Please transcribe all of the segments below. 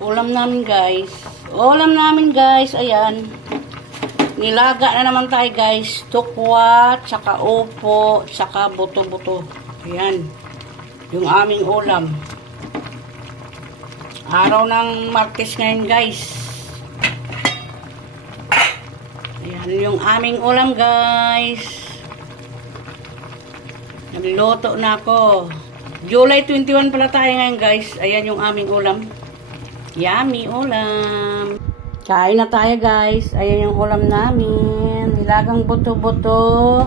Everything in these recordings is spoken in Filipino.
Ulam namin guys. Ulam namin guys. Ayan. Nilaga na naman tayo guys. Tukwa, tsaka upo, tsaka buto-buto. Ayan. Yung aming ulam. Araw ng Martes ngayon guys. Ayan yung aming ulam guys. Nagluto na ako. July 21 pala tayo ngayon guys. Ayan yung aming ulam. Yummy ulam. Kain na tayo guys. Ayan yung ulam namin. Nilagang buto-buto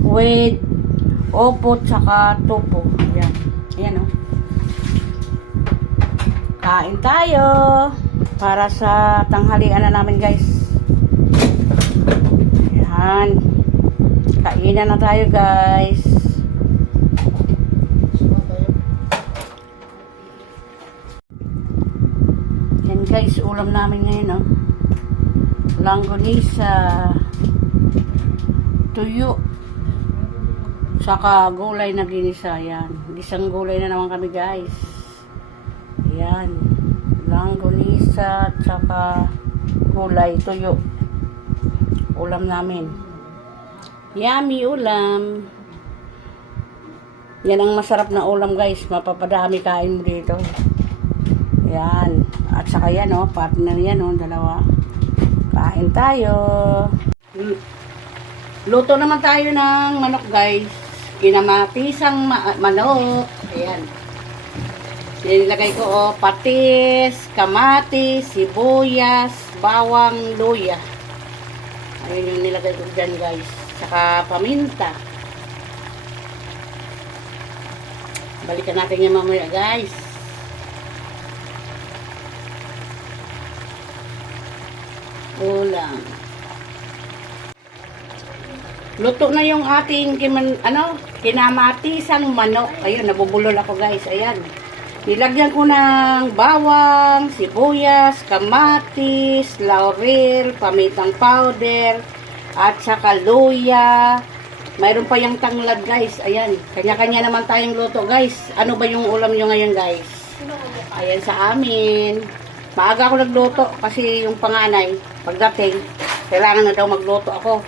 with opo tsaka tupo. Ayan. Ayan o. Kain tayo. Para sa tanghalian na namin guys. Ayan. Kainan na tayo guys. Yan guys, ulam namin ngayon, no? Langgonisa, tuyo, saka gulay na ginisa. Yan, gisang gulay na naman kami guys. Yan, langgonisa, saka gulay, tuyo. Ulam namin. Yummy ulam. Yan ang masarap na ulam guys. Mapapadami kain mo dito. Yan. At saka yan, oh, partner yan, oh, dalawa. Kain tayo. Luto naman tayo ng manok, guys. Kinamatisang manok. Ayan. Nilagay ko, oh, patis, kamatis, sibuyas, bawang, luya. Ayun yung nilagay ko dyan, guys. Saka paminta. Balikan natin yung mamaya, guys. Ulam. Luto na yung ating kinamatisang manok. Ayun, nabubulol ako guys. Ayan. Nilagyan ko ng bawang, sibuyas, kamatis, laurel, pamitang powder, at saka luya. Mayroon pa yung tanglad guys. Ayan. Kanya-kanya naman tayong luto guys. Ano ba yung ulam nyo ngayon guys? Ayan sa amin. Maaga ako nagluto kasi yung panganay, pagdating, kailangan na daw magluto ako.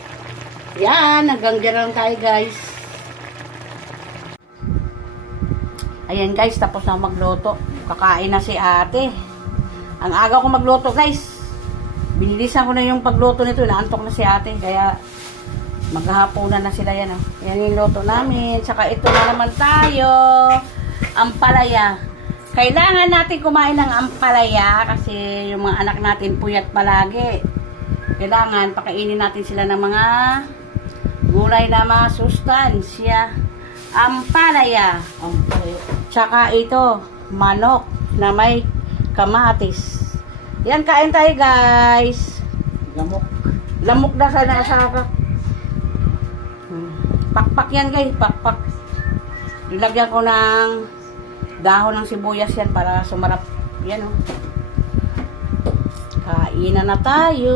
Yan, hanggang dyan lang tayo guys. Ayan guys, tapos na magluto. Kakain na si ate. Ang aga ko magluto guys. Binilisan ko na yung pagluto nito, naantok na si ate. Kaya maghahaponan na sila yan. Oh. Yan yung luto namin. Tsaka ito na naman tayo. Ampalaya. Kailangan natin kumain ng ampalaya kasi yung mga anak natin puyat palagi. Kailangan pakainin natin sila ng mga gulay na mga sustansya. Ampalaya. Tsaka ito, manok na may kamatis. Yan, kain tayo guys. Lamok. Lamok na sa nasaka. Pakpak yan guys, pakpak. Nilagyan ko ng dahon ng sibuyas yan para sumarap. Yan, oh. Kainan na tayo.